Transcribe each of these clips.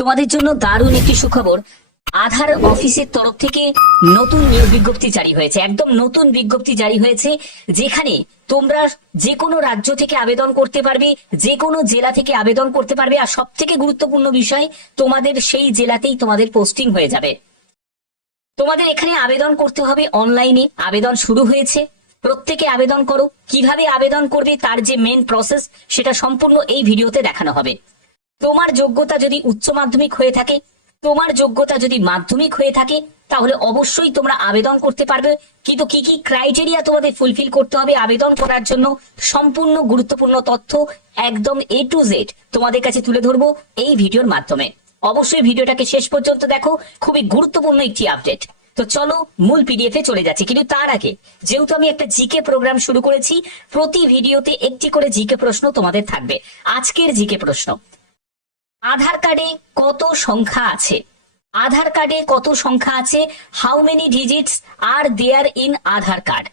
তোমাদের জন্য দারুণ একটি সুখবর। আধার অফিসের তরফ থেকে নতুন নিয়োগ বিজ্ঞপ্তি জারি হয়েছে। একদম নতুন বিজ্ঞপ্তি জারি হয়েছে, যেখানে তোমরা যে কোনো রাজ্য থেকে আবেদন করতে পারবে যে কোনো জেলা থেকে আবেদন করতে পারবে, আর সব থেকে গুরুত্বপূর্ণ বিষয়, তোমাদের সেই জেলাতেই তোমাদের পোস্টিং হয়ে যাবে। তোমাদের এখানে আবেদন করতে হবে অনলাইনে। আবেদন শুরু হয়েছে। প্রত্যেকে আবেদন করো। কীভাবে আবেদন করবে তার যে মেন প্রসেস সেটা সম্পূর্ণ এই ভিডিওতে দেখানো হবে। তোমার যোগ্যতা যদি উচ্চ মাধ্যমিক হয়ে থাকে, তোমার যোগ্যতা যদি মাধ্যমিক হয়ে থাকে, তাহলে অবশ্যই তোমরা আবেদন করতে পারবে। কিন্তু কি কি ক্রাইটেরিয়া তোমাদের ফুলফিল করতে হবে আবেদন করার জন্য, সম্পূর্ণ গুরুত্বপূর্ণ তথ্য একদম এ টু জেড তোমাদের কাছে তুলে ধরবো এই ভিডিওর মাধ্যমে। অবশ্যই ভিডিওটাকে শেষ পর্যন্ত দেখো, খুবই গুরুত্বপূর্ণ একটি আপডেট তো চলো, মূল পিডিএফ এ চলে যাচ্ছে, কিন্তু তার আগে, যেহেতু আমি একটা জিকে প্রোগ্রাম শুরু করেছি, প্রতি ভিডিওতে একটি করে জিকে প্রশ্ন তোমাদের থাকবে। আজকের জিকে প্রশ্ন আধার কার্ডে কত সংখ্যা আছে? আধার কার্ডে কত সংখ্যা আছে? How many digits are there in Aadhaar card?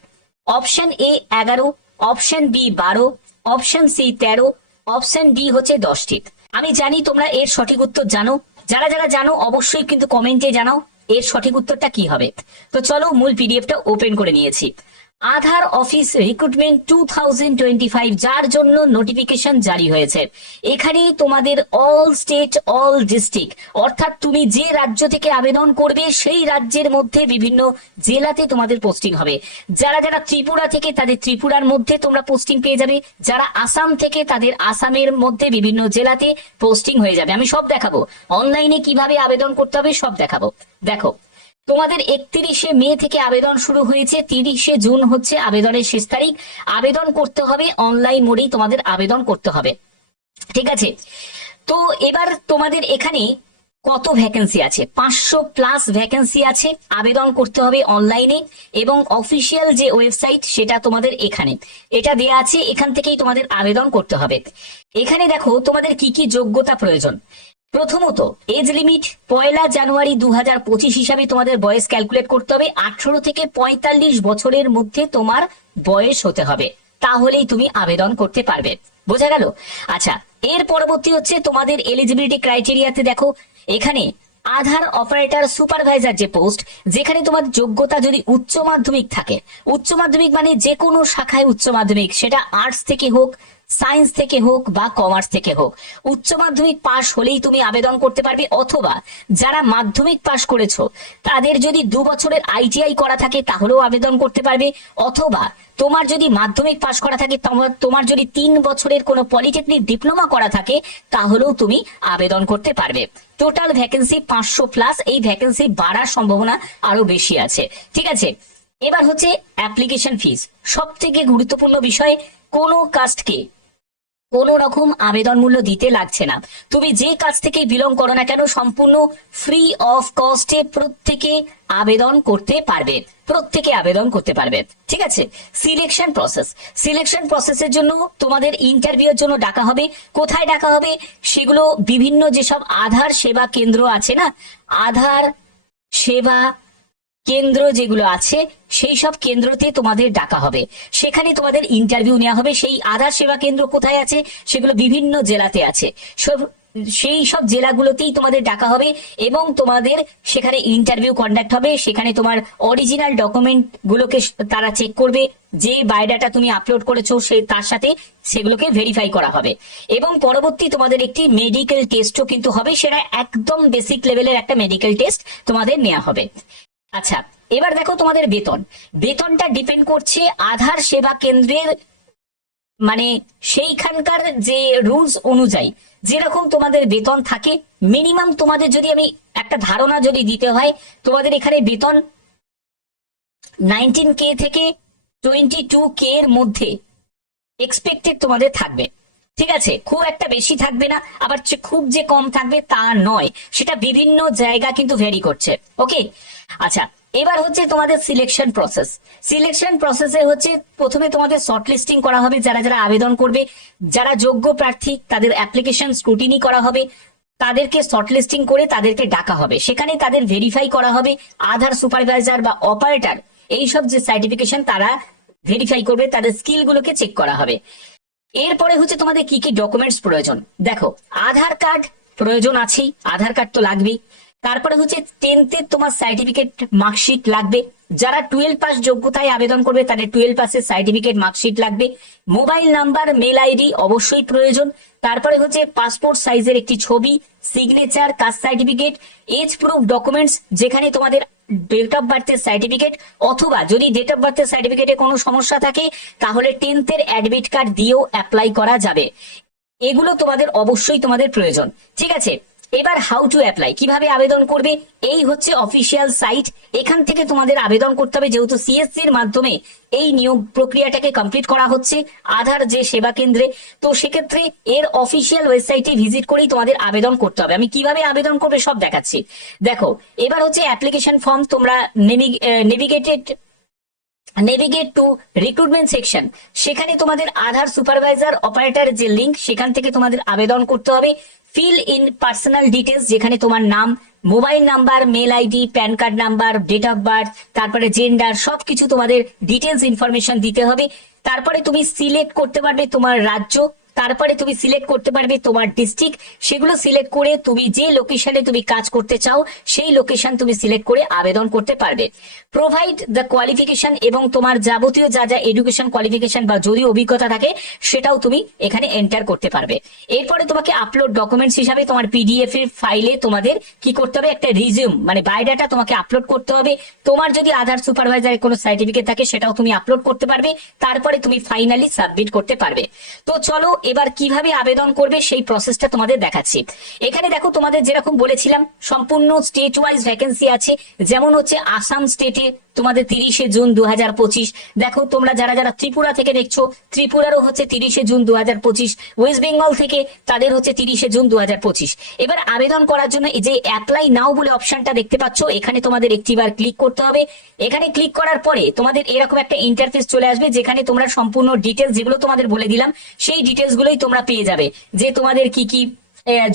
Option A এগারো অপশন বি বারো অপশন সি তেরো অপশন ডি হচ্ছে দশটি আমি জানি তোমরা এর সঠিক উত্তর জানো। যারা যারা জানো, অবশ্যই কিন্তু কমেন্টে জানাও এর সঠিক উত্তরটা কি হবে। তো চলো মূল পিডিএফটা ওপেন করে নিয়েছি। Aadhaar office recruitment two thousand twenty five যার জন্য নোটিফিকেশন জারি হয়েছে। এখানে তোমাদের অল স্টেট অল ডিস্ট্রিক্ট অর্থাৎ তুমি যে রাজ্য থেকে আবেদন করবে, সেই রাজ্যের মধ্যে বিভিন্ন জেলাতে তোমাদের পোস্টিং হবে। যারা যারা ত্রিপুরা থেকে, তাদের ত্রিপুরার মধ্যে তোমরা পোস্টিং পেয়ে যাবে। যারা আসাম থেকে, তাদের আসামের মধ্যে বিভিন্ন জেলাতে পোস্টিং হয়ে যাবে। আমি সব দেখাবো। অনলাইনে কীভাবে আবেদন করতে হবে, সব দেখাবো। দেখো তোমাদের একত্রিশে মে থেকে আবেদন শুরু হয়েছে। তিরিশে জুন হচ্ছে আবেদনের শেষ তারিখ। আবেদন করতে হবে অনলাইন মোডেই তোমাদের আবেদন করতে হবে। ঠিক আছে? তো এবার তোমাদের এখানে কত ভ্যাকেন্সি আছে? পাঁচশো প্লাস ভ্যাকেন্সি আছে। আবেদন করতে হবে অনলাইনে এবং অফিসিয়াল যে ওয়েবসাইট সেটা তোমাদের এখানে। এটা দেয়া আছে, এখান থেকেই তোমাদের আবেদন করতে হবে। এখানে দেখো তোমাদের কি কি যোগ্যতা প্রয়োজন। প্রথমত, এজ লিমিট পয়লা জানুয়ারি দু হাজার পঁচিশ হিসাবে তোমাদের বয়স ক্যালকুলেট করতে হবে। আঠারো থেকে পঁয়তাল্লিশ বছরের মধ্যে তোমার বয়স হতে হবে। তাহলেই তুমি আবেদন করতে পারবে। বোঝা গেল? আচ্ছা এর পরবর্তী হচ্ছে তোমাদের এলিজিবিলিটি ক্রাইটেরিয়াতে দেখো। এখানে আধার অপারেটর সুপারভাইজার যে পোস্ট যেখানে তোমার যোগ্যতা যদি উচ্চ মাধ্যমিক থাকে, উচ্চ মাধ্যমিক মানে যে কোনো শাখায় উচ্চ মাধ্যমিক, সেটা আর্টস থেকে হোক সায়েন্স থেকে হোক বা কমার্স থেকে হোক, উচ্চ মাধ্যমিক পাশ হলেই তুমি আবেদন করতে পারবে অথবা যারা মাধ্যমিক পাশ করেছ, তাদের যদি দু বছরের আইটিআই করা থাকে তাহলেও আবেদন করতে পারবে, অথবা তোমার যদি মাধ্যমিক পাশ করা থাকে তোমার যদি তিন বছরের কোনো পলিটেকনিক ডিপ্লোমা করা থাকে, তাহলেও তুমি আবেদন করতে পারবে। টোটাল ভ্যাকেন্সি পাঁচশো প্লাস, এই ভ্যাকেন্সি বাড়ার সম্ভাবনা আরও বেশি আছে। ঠিক আছে? এবার হচ্ছে অ্যাপ্লিকেশন ফিস সব থেকে গুরুত্বপূর্ণ বিষয়, কোনো কাস্টকে কোনো রকম আবেদন মূল্য দিতে লাগছে না। তুমি যে কাজ থেকে বিলং করো না কেন সম্পূর্ণ ফ্রি অফ কস্টে প্রত্যেকে আবেদন করতে পারবে। প্রত্যেকে আবেদন করতে পারবে। ঠিক আছে? সিলেকশন প্রসেস সিলেকশন প্রসেসের জন্য তোমাদের ইন্টারভিউর জন্য ডাকা হবে। কোথায় ডাকা হবে? সেগুলো বিভিন্ন যেসব আধার সেবা কেন্দ্র আছে না? আধার সেবা কেন্দ্র যেগুলো আছে, সেই সব কেন্দ্রতে তোমাদের ডাকা হবে। সেখানে তোমাদের ইন্টারভিউ নেওয়া হবে। সেই আধার সেবা কেন্দ্র কোথায় আছে, সেগুলো বিভিন্ন জেলাতে আছে। সব, সেই সব জেলাগুলোতেই তোমাদের ডাকা হবে এবং তোমাদের সেখানে ইন্টারভিউ কন্ডাক্ট হবে। সেখানে তোমার অরিজিনাল ডকুমেন্ট গুলোকে তারা চেক করবে। যে বায়োডাটা তুমি আপলোড করেছ, সে, তার সাথে সেগুলোকে ভেরিফাই করা হবে। এবং পরবর্তী তোমাদের একটি মেডিকেল টেস্টও কিন্তু হবে। সেটা একদম বেসিক লেভেলের একটা মেডিকেল টেস্ট তোমাদের নেওয়া হবে। আচ্ছা এবার দেখো তোমাদের বেতন। বেতনটা ডিপেন্ড করছে আধার সেবা কেন্দ্রের মানে সেইখানকার যে রুলস অনুযায়ী। যেরকম তোমাদের বেতন থাকে মিনিমাম তোমাদের যদি আমি একটা ধারণা যদি দিতে হয়, তোমাদের এখানে বেতন নাইনটিন কে থেকে টোয়েন্টি টু কে এর মধ্যে এক্সপেক্টেড তোমাদের থাকবে। ঠিক আছে, খুব একটা বেশি থাকবে না, আবার খুব যে কম থাকবে তা নয়, সেটা বিভিন্ন জায়গা কিন্তু ভ্যারি করছে ওকে আচ্ছা এবার হচ্ছে তোমাদের সিলেকশন প্রসেস সিলেকশন প্রসেসে হচ্ছে প্রথমে তোমাদের শর্ট লিস্টিং করা হবে, যারা যারা আবেদন করবে, যারা যোগ্য প্রার্থী, তাদের অ্যাপ্লিকেশন স্ক্রুটিনি করা হবে, তাদেরকে শর্ট লিস্টিং করে তাদেরকে ডাকা হবে, সেখানে তাদের ভেরিফাই করা হবে, আধার সুপারভাইজার বা অপারেটর এইসব যে সার্টিফিকেশন তারা ভেরিফাই করবে, তাদের স্কিল গুলোকে চেক করা হবে। এরপরে হচ্ছে তোমাদের কি কি ডকুমেন্টস প্রয়োজন? দেখো, আধার কার্ড প্রয়োজন আছেই, আধার কার্ড তো লাগবেই। তারপরে হচ্ছে টেন্থের তোমার সার্টিফিকেট মার্কশিট লাগবে। যারা টুয়েলভ পাস যোগ্যতায় আবেদন করবে, তাদের টুয়েলভ পাসের সার্টিফিকেট মার্কশিট লাগবে। মোবাইল নাম্বার মেল আইডি অবশ্যই প্রয়োজন। তারপরে হচ্ছে পাসপোর্ট সাইজের একটি ছবি signature caste certificate age proof documents যেখানে তোমাদের ডেট অফ বার্থের সার্টিফিকেট অথবা যদি ডেট অফ বার্থের সার্টিফিকেটে কোনো সমস্যা থাকে, তাহলে টেন্থের অ্যাডমিট কার্ড দিয়েও অ্যাপ্লাই করা যাবে। এগুলো তোমাদের অবশ্যই তোমাদের প্রয়োজন। ঠিক আছে? এবার হাউ টু অ্যাপ্লাই কীভাবে আবেদন করবে, এই হচ্ছে অফিসিয়াল সাইট এখান থেকে তোমাদের আবেদন করতে হবে, যেহেতু সিএসসি এর মাধ্যমে এই নিয়োগ প্রক্রিয়াটাকে কমপ্লিট করা হচ্ছে, আধার যে সেবা কেন্দ্রে। তো সেক্ষেত্রে এর অফিসিয়াল ওয়েবসাইটে ভিজিট করেই তোমাদের আবেদন করতে হবে। আমি কীভাবে আবেদন করবে সব দেখাচ্ছি। দেখো, এবার হচ্ছে অ্যাপ্লিকেশন ফর্ম তোমরা navigated navigate to recruitment section সেখানে তোমাদের আধার সুপারভাইজার অপারেটর যে লিঙ্ক সেখান থেকে তোমাদের আবেদন করতে হবে। ফিল ইন পার্সোনাল ডিটেলস যেখানে তোমার নাম mobile number mail ID PAN card number date of birth তারপরে জেন্ডার সবকিছু তোমাদের ডিটেলস ইনফরমেশন দিতে হবে। তারপরে তুমি সিলেক্ট করতে পারবে তোমার রাজ্য। তারপরে তুমি সিলেক্ট করতে পারবে তোমার ডিস্ট্রিক্ট সেগুলো সিলেক্ট করে তুমি যে লোকেশনে তুমি কাজ করতে চাও, সেই লোকেশন তুমি সিলেক্ট করে আবেদন করতে পারবে। প্রোভাইড দ্য কোয়ালিফিকেশন এবং তোমার যাবতীয় যা যা এডুকেশন কোয়ালিফিকেশন বা যদি অভিজ্ঞতা থাকে, সেটাও তুমি এখানে এন্টার করতে পারবে। এরপরে তোমাকে আপলোড ডকুমেন্টস হিসাবে তোমার পিডিএফ এর ফাইলে তোমাদের কি করতে হবে? একটা রিজিউম মানে বায়োডাটা তোমাকে আপলোড করতে হবে। তোমার যদি আধার সুপারভাইজারের কোনো সার্টিফিকেট থাকে, সেটাও তুমি আপলোড করতে পারবে। তারপরে তুমি ফাইনালি সাবমিট করতে পারবে। তো চলো এবার কীভাবে আবেদন করবে সেই প্রসেসটা তোমাদের দেখাচ্ছি। এখানে দেখো তোমাদের যেরকম বলেছিলাম, সম্পূর্ণ স্টেট ওয়াইজ ভ্যাকেন্সি আছে। যেমন হচ্ছে আসাম স্টেটে তোমাদের তিরিশে জুন দু হাজার পঁচিশ। দেখো, তোমরা যারা যারা ত্রিপুরা থেকে দেখছ, ত্রিপুরারও হচ্ছে তিরিশে জুন দু হাজার পঁচিশ। ওয়েস্ট বেঙ্গল থেকে তাদের হচ্ছে তিরিশে জুন দু হাজার পঁচিশ। এবার আবেদন করার জন্য এই যে অ্যাপ্লাই নাও বলে অপশনটা দেখতে পাচ্ছ, এখানে তোমাদের একটিবার ক্লিক করতে হবে। এখানে ক্লিক করার পরে তোমাদের এরকম একটা ইন্টারফেস চলে আসবে, যেখানে তোমরা সম্পূর্ণ ডিটেলস যেগুলো তোমাদের বলে দিলাম, সেই ডিটেলস গুলোই তোমরা পেয়ে যাবে। যে তোমাদের কি কি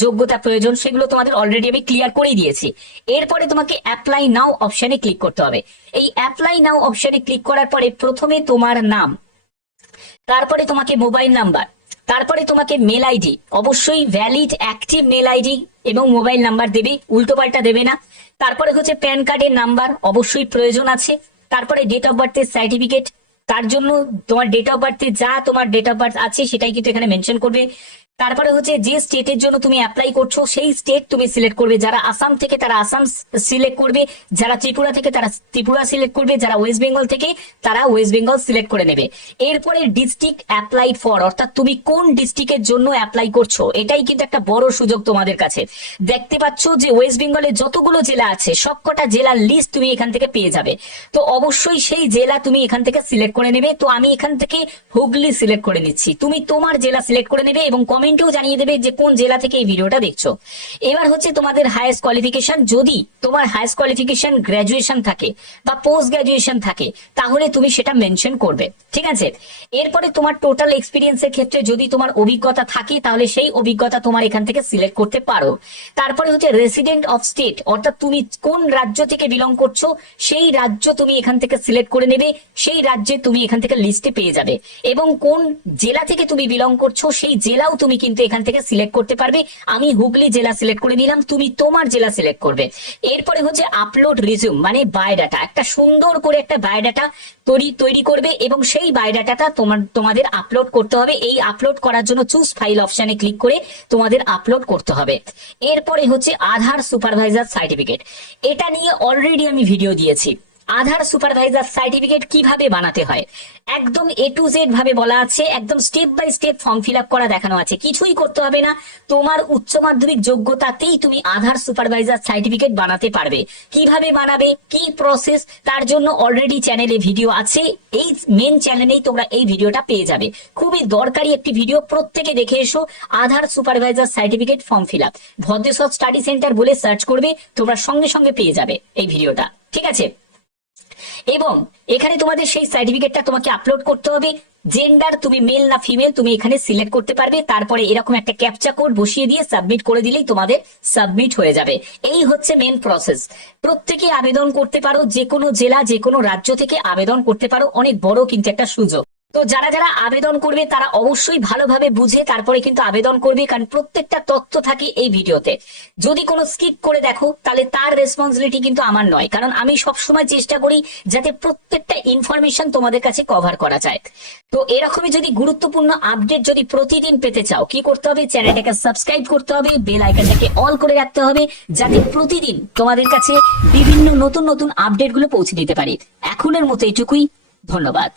যোগ্যতা প্রয়োজন, সেগুলো তোমাদের অলরেডি আমি ক্লিয়ার করেই দিয়েছি। এরপরে তোমাকে অ্যাপ্লাই নাও অপশনে ক্লিক করতে হবে। এই অ্যাপ্লাই নাও অপশনে ক্লিক করার পরে প্রথমে তোমার নাম, তারপরে তোমাকে মোবাইল নাম্বার তারপরে তোমাকে মেল আইডি অবশ্যই ভ্যালিড অ্যাক্টিভ মেল আইডি এবং মোবাইল নাম্বার দেবে, উল্টো পাল্টা দেবে না। তারপরে হচ্ছে প্যান কার্ডের নাম্বার অবশ্যই প্রয়োজন আছে। তারপরে ডেট অফ বার্থের সার্টিফিকেট তার জন্য তোমার ডেট অফ বার্থে যা তোমার ডেট অফ বার্থ আছে সেটাই কিন্তু এখানে মেনশন করবে। তারপরে হচ্ছে যে স্টেটের জন্য তুমি অ্যাপ্লাই করছ, সেই স্টেট তুমি সিলেক্ট করবে। যারা আসাম থেকে, তারা আসাম সিলেক্ট করবে। যারা ত্রিপুরা থেকে, তারা ত্রিপুরা সিলেক্ট করবে। যারা ওয়েস্ট বেঙ্গল থেকে, তারা ওয়েস্ট বেঙ্গল সিলেক্ট করে নেবে। এরপরে ডিস্ট্রিক্ট অ্যাপ্লাইড ফর অর্থাৎ তুমি কোন ডিস্ট্রিক্টের জন্য অ্যাপ্লাই করছ, এটাই কিন্তু একটা বড় সুযোগ তোমাদের কাছে। দেখতে পাচ্ছ যে ওয়েস্ট বেঙ্গলে যতগুলো জেলা আছে, সবকটা জেলার লিস্ট তুমি এখান থেকে পেয়ে যাবে। তো অবশ্যই সেই জেলা তুমি এখান থেকে সিলেক্ট করে নেবে। তো আমি এখান থেকে হুগলি সিলেক্ট করে নিচ্ছি। তুমি তোমার জেলা সিলেক্ট করে নেবে এবং কমেন্টেও জানিয়ে দেবে যে কোন জেলা থেকে এই ভিডিওটা দেখছ। এবার হচ্ছে তোমাদের হায়েস্ট কোয়ালিফিকেশন যদি তোমার হায়েস্ট কোয়ালিফিকেশন গ্র্যাজুয়েশন থাকে বা পোস্ট গ্র্যাজুয়েশন থাকে, তাহলে তুমি সেটা মেনশন করবে। ঠিক আছে? এরপরে তোমার টোটাল এক্সপিরিয়েন্সের ক্ষেত্রে যদি তোমার অভিজ্ঞতা থাকে, তাহলে সেই অভিজ্ঞতা তোমার এখান থেকে সিলেক্ট করতে পারো। তারপরে হচ্ছে রেসিডেন্ট অফ স্টেট অর্থাৎ তুমি কোন রাজ্য থেকে বিলং করছ, সেই রাজ্য তুমি এখান থেকে সিলেক্ট করে নেবে, সেই রাজ্যে তুমি এখান থেকে লিস্টে পেয়ে যাবে। এবং কোন জেলা থেকে তুমি বিলং করছ, সেই জেলাও তুমি কিন্তু এখান থেকে সিলেক্ট করতে পারবে। আমি হুগলি জেলা সিলেক্ট করে নিলাম তুমি তোমার জেলা সিলেক্ট করবে। এরপরে হচ্ছে আপলোড রিজিউম মানে বায়োডাটা একটা সুন্দর করে একটা বায়োডাটা তৈরি তৈরি করবে এবং সেই বায়োডাটাটা তোমার, তোমাদের আপলোড করতে হবে। এই আপলোড করার জন্য চুজ ফাইল অপশনে ক্লিক করে তোমাদের আপলোড করতে হবে। এরপরে হচ্ছে আধার সুপারভাইজার সার্টিফিকেট এটা নিয়ে অলরেডি আমি ভিডিও দিয়েছি। আধার সুপারভাইজার সার্টিফিকেট কীভাবে বানাতে হয়? একদম এ টু জেড ভাবে বলা আছে, একদম step by step form fill up করা দেখানো আছে। কিছুই করতে হবে না, তোমার উচ্চ মাধ্যমিক যোগ্যতাতেই তুমি আধার সুপারভাইজার সার্টিফিকেট বানাতে পারবে। কীভাবে বানাবে, কি প্রসেস তার জন্য অলরেডি চ্যানেলে ভিডিও আছে, এই মেন চ্যানেলেই তোমরা এই ভিডিওটা পেয়ে যাবে। খুবই দরকারি একটি ভিডিও প্রত্যেকে দেখে এসো, Aadhaar supervisor certificate form fill up Bhadreswar study centre বলে সার্চ করবে, তোমরা সঙ্গে সঙ্গে পেয়ে যাবে এই ভিডিওটা ঠিক আছে? এবং এখানে তোমাদের সেই সার্টিফিকেটটা তোমাকে আপলোড করতে হবে। জেন্ডার তুমি মেল না ফিমেল তুমি এখানে সিলেক্ট করতে পারবে। তারপরে এরকম একটা ক্যাপচা কোড বসিয়ে দিয়ে সাবমিট করে দিলেই তোমাদের সাবমিট হয়ে যাবে। এই হচ্ছে মেন প্রসেস প্রত্যেকে আবেদন করতে পারো যে কোনো জেলা যে কোনো রাজ্য থেকে আবেদন করতে পারো। অনেক বড় কিন্তু একটা সুযোগ। তো যারা যারা আবেদন করবে, তারা অবশ্যই ভালোভাবে বুঝে তারপরে কিন্তু আবেদন করবে, কারণ প্রত্যেকটা তথ্য থাকে এই ভিডিওতে। যদি কোনো স্কিপ করে দেখো, তাহলে তার রেসপন্সিবিলিটি কিন্তু আমার নয়। কারণ আমি সবসময় চেষ্টা করি যাতে প্রত্যেকটা ইনফরমেশন তোমাদের কাছে কভার করা যায়। তো এরকমই যদি গুরুত্বপূর্ণ আপডেট যদি প্রতিদিন পেতে চাও, কি করতে হবে? চ্যানেলটাকে সাবস্ক্রাইব করতে হবে বেল আইকনটাকে অল করে রাখতে হবে, যাতে প্রতিদিন তোমাদের কাছে বিভিন্ন নতুন নতুন আপডেটগুলো পৌঁছে দিতে পারি। এখনের মতো এটুকুই, ধন্যবাদ।